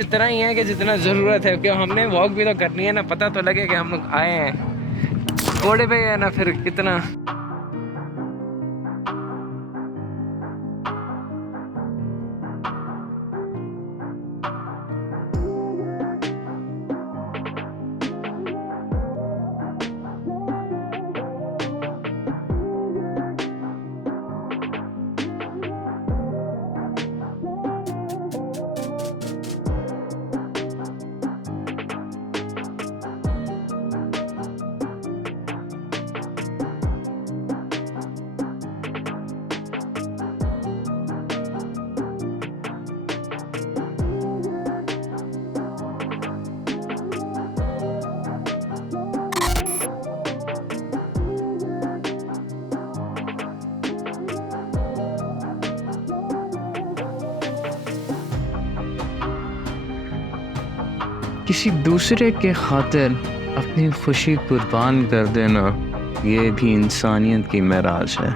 इतना ही है कि जितना ज़रूरत है, क्योंकि हमने वॉक भी तो करनी है ना, पता तो लगे कि हम लोग आए हैं घोड़े पे है ना, फिर कितना। किसी दूसरे के खातिर अपनी खुशी कुर्बान कर देना, ये भी इंसानियत की मेराज है।